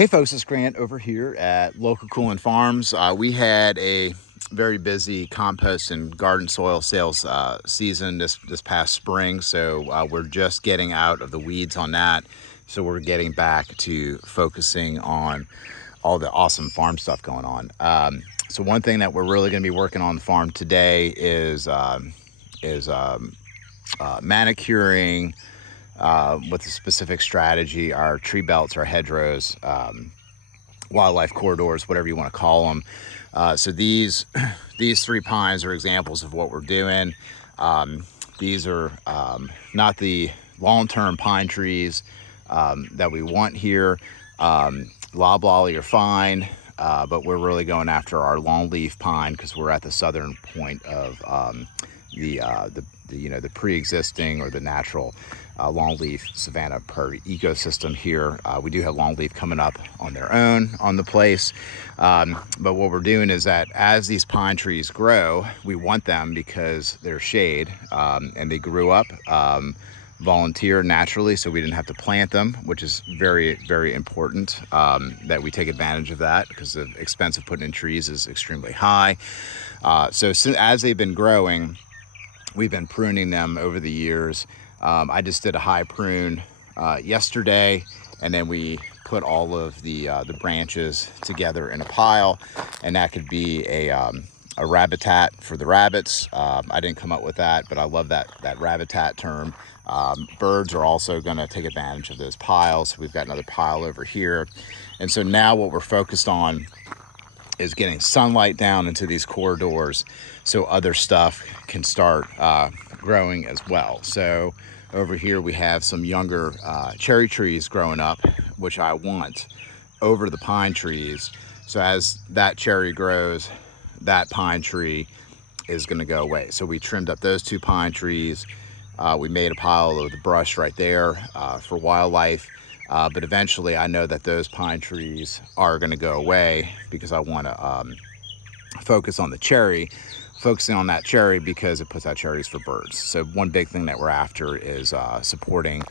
Hey folks, it's Grant over here at Local Coolin Farms. We had a very busy compost and garden soil sales season this past spring, so we're just getting out of the weeds on that. So we're getting back to focusing on all the awesome farm stuff going on. So one thing that we're really going to be working on the farm today is manicuring with a specific strategy our tree belts, our hedgerows, wildlife corridors, whatever you want to call them. So these three pines are examples of what we're doing. These are not the long-term pine trees that we want here. Loblolly are fine, but we're really going after our longleaf pine because we're at the southern point of the pre-existing or the natural longleaf savanna prairie ecosystem here. We do have longleaf coming up on their own on the place, but what we're doing is that as these pine trees grow, we want them because they're shade, and they grew up volunteer naturally, so we didn't have to plant them, which is very, very important, that we take advantage of that because the expense of putting in trees is extremely high. So as they've been growing, we've been pruning them over the years. I just did a high prune yesterday, and then we put all of the branches together in a pile, and that could be a rabbitat for the rabbits. I didn't come up with that, but I love that rabbitat term. Birds are also going to take advantage of those piles. We've got another pile over here, and so now what we're focused on is getting sunlight down into these corridors so other stuff can start growing as well. So over here we have some younger cherry trees growing up, which I want over the pine trees. So as that cherry grows, that pine tree is going to go away. So we trimmed up those two pine trees. We made a pile of the brush right there for wildlife. But eventually I know that those pine trees are going to go away because I want to focus on the cherry, focusing on that cherry because it puts out cherries for birds. So one big thing that we're after is supporting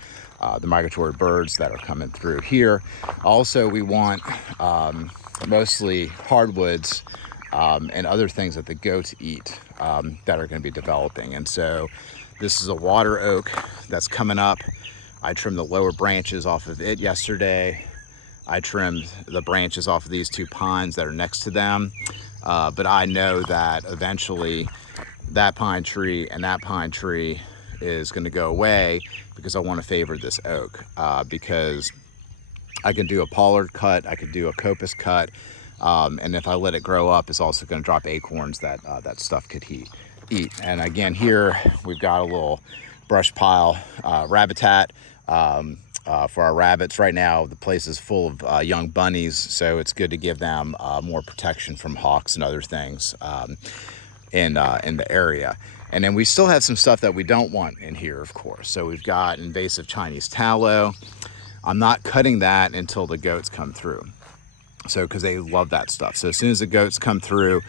the migratory birds that are coming through here. Also, we want mostly hardwoods and other things that the goats eat that are going to be developing. And so this is a water oak that's coming up. I trimmed the lower branches off of it yesterday. I trimmed the branches off of these two pines that are next to them. But I know that eventually that pine tree and that pine tree is going to go away because I want to favor this oak, because I can do a pollard cut, I could do a coppice cut, and if I let it grow up, it's also going to drop acorns that that stuff could eat. And again, here we've got a little brush pile, rabbitat for our rabbits. Right now the place is full of young bunnies, so it's good to give them more protection from hawks and other things in the area. And then we still have some stuff that we don't want in here, of course. So we've got invasive Chinese tallow. I'm not cutting that until the goats come through, so because they love that stuff. So as soon as the goats come through,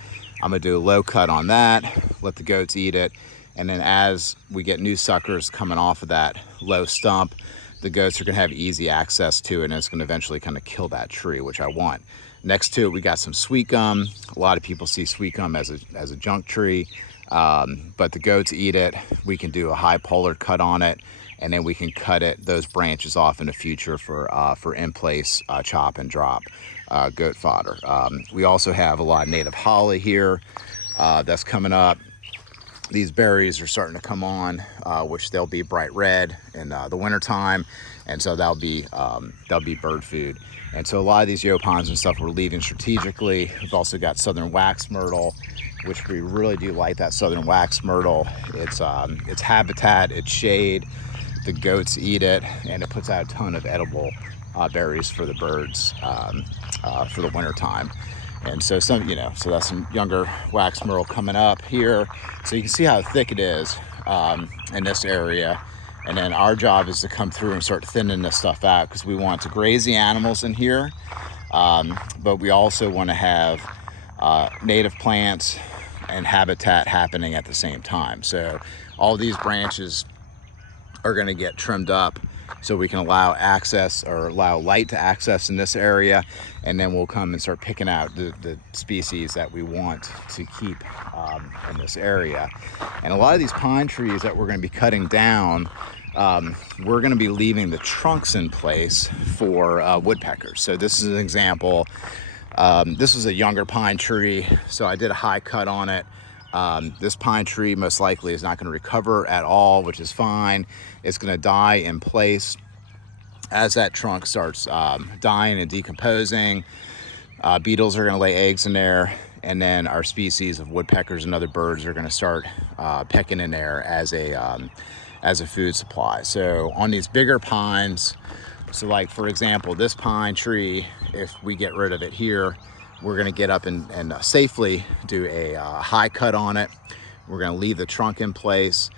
I'm gonna do a low cut on that, let the goats eat it, and then as we get new suckers coming off of that low stump, the goats are gonna have easy access to it, and it's gonna eventually kind of kill that tree, which I want. Next to it, we got some sweet gum. A lot of people see sweet gum as a junk tree, but the goats eat it. We can do a high pollard cut on it, and then we can cut those branches off in the future for in-place chop and drop goat fodder. We also have a lot of native holly here that's coming up. These berries are starting to come on, which they'll be bright red in the wintertime, and so that'll be bird food. And so a lot of these yopons and stuff we're leaving strategically. We've also got southern wax myrtle, which we really do like that southern wax myrtle. It's habitat, it's shade, the goats eat it, and it puts out a ton of edible berries for the birds for the winter time. And so so that's some younger wax myrtle coming up here. So you can see how thick it is in this area. And then our job is to come through and start thinning this stuff out because we want to graze the animals in here. But we also want to have native plants and habitat happening at the same time. So all these branches are going to get trimmed up so we can allow access or allow light to access in this area, and then we'll come and start picking out the species that we want to keep in this area. And a lot of these pine trees that we're going to be cutting down, we're going to be leaving the trunks in place for woodpeckers. So this is an example. This is a younger pine tree, so I did a high cut on it. This pine tree most likely is not going to recover at all, which is fine. It's going to die in place as that trunk starts dying and decomposing. Beetles are going to lay eggs in there, and then our species of woodpeckers and other birds are going to start pecking in there as a food supply. So on these bigger pines, so like for example, this pine tree, if we get rid of it here, we're going to get up and safely do a high cut on it. We're going to leave the trunk in place.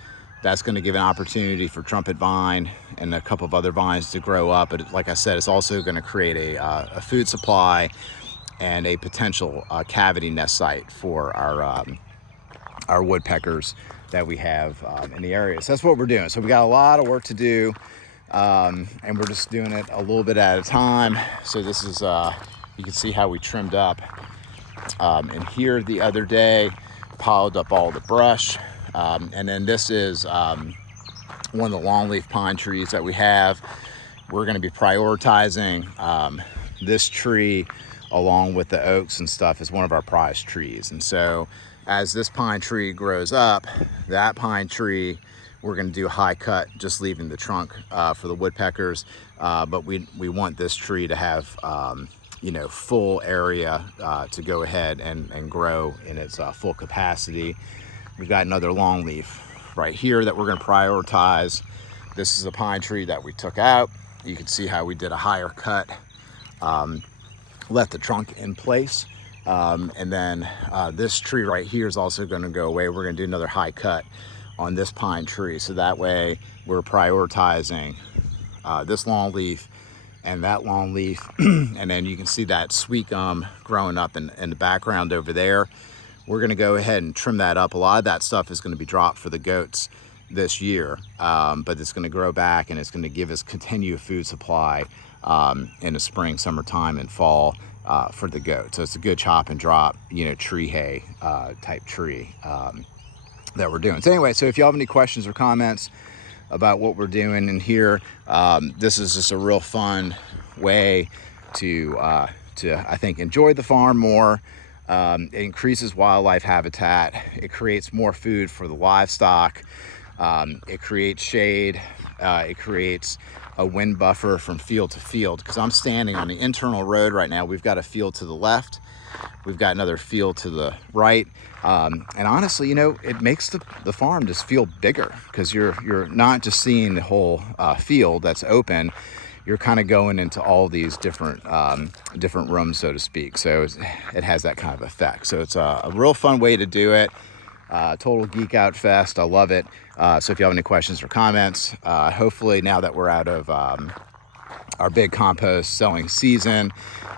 That's going to give an opportunity for trumpet vine and a couple of other vines to grow up. But like I said, it's also going to create a food supply and a potential cavity nest site for our woodpeckers that we have in the area. So that's what we're doing. So we got a lot of work to do, and we're just doing it a little bit at a time. So this is you can see how we trimmed up in here the other day, piled up all the brush. And then this is one of the longleaf pine trees that we have. We're going to be prioritizing this tree along with the oaks and stuff as one of our prized trees. And so as this pine tree grows up, that pine tree, we're going to do a high cut, just leaving the trunk for the woodpeckers. But we want this tree to have full area to go ahead and grow in its full capacity. We've got another longleaf right here that we're going to prioritize. This is a pine tree that we took out. You can see how we did a higher cut, left the trunk in place. And then this tree right here is also going to go away. We're going to do another high cut on this pine tree. So that way we're prioritizing this longleaf and that longleaf. And then you can see that sweet gum growing up in the background over there. We're going to go ahead and trim that up. A lot of that stuff is going to be dropped for the goats this year, but it's going to grow back, and it's going to give us continued food supply in the spring, summertime, and fall for the goat. So it's a good chop and drop, tree hay type tree that we're doing. So anyway, so if you have any questions or comments about what we're doing in here, this is just a real fun way to I think enjoy the farm more. It increases wildlife habitat. It creates more food for the livestock. It creates shade. It creates a wind buffer from field to field, because I'm standing on the internal road right now. We've got a field to the left. We've got another field to the right. And honestly, it makes the farm just feel bigger, because you're not just seeing the whole field that's open. You're kind of going into all these different rooms, so to speak. So it has that kind of effect. So it's a real fun way to do it. Total geek out fest. I love it. So if you have any questions or comments, hopefully now that we're out of our big compost selling season,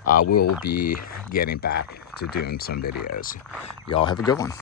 we'll be getting back to doing some videos. Y'all have a good one.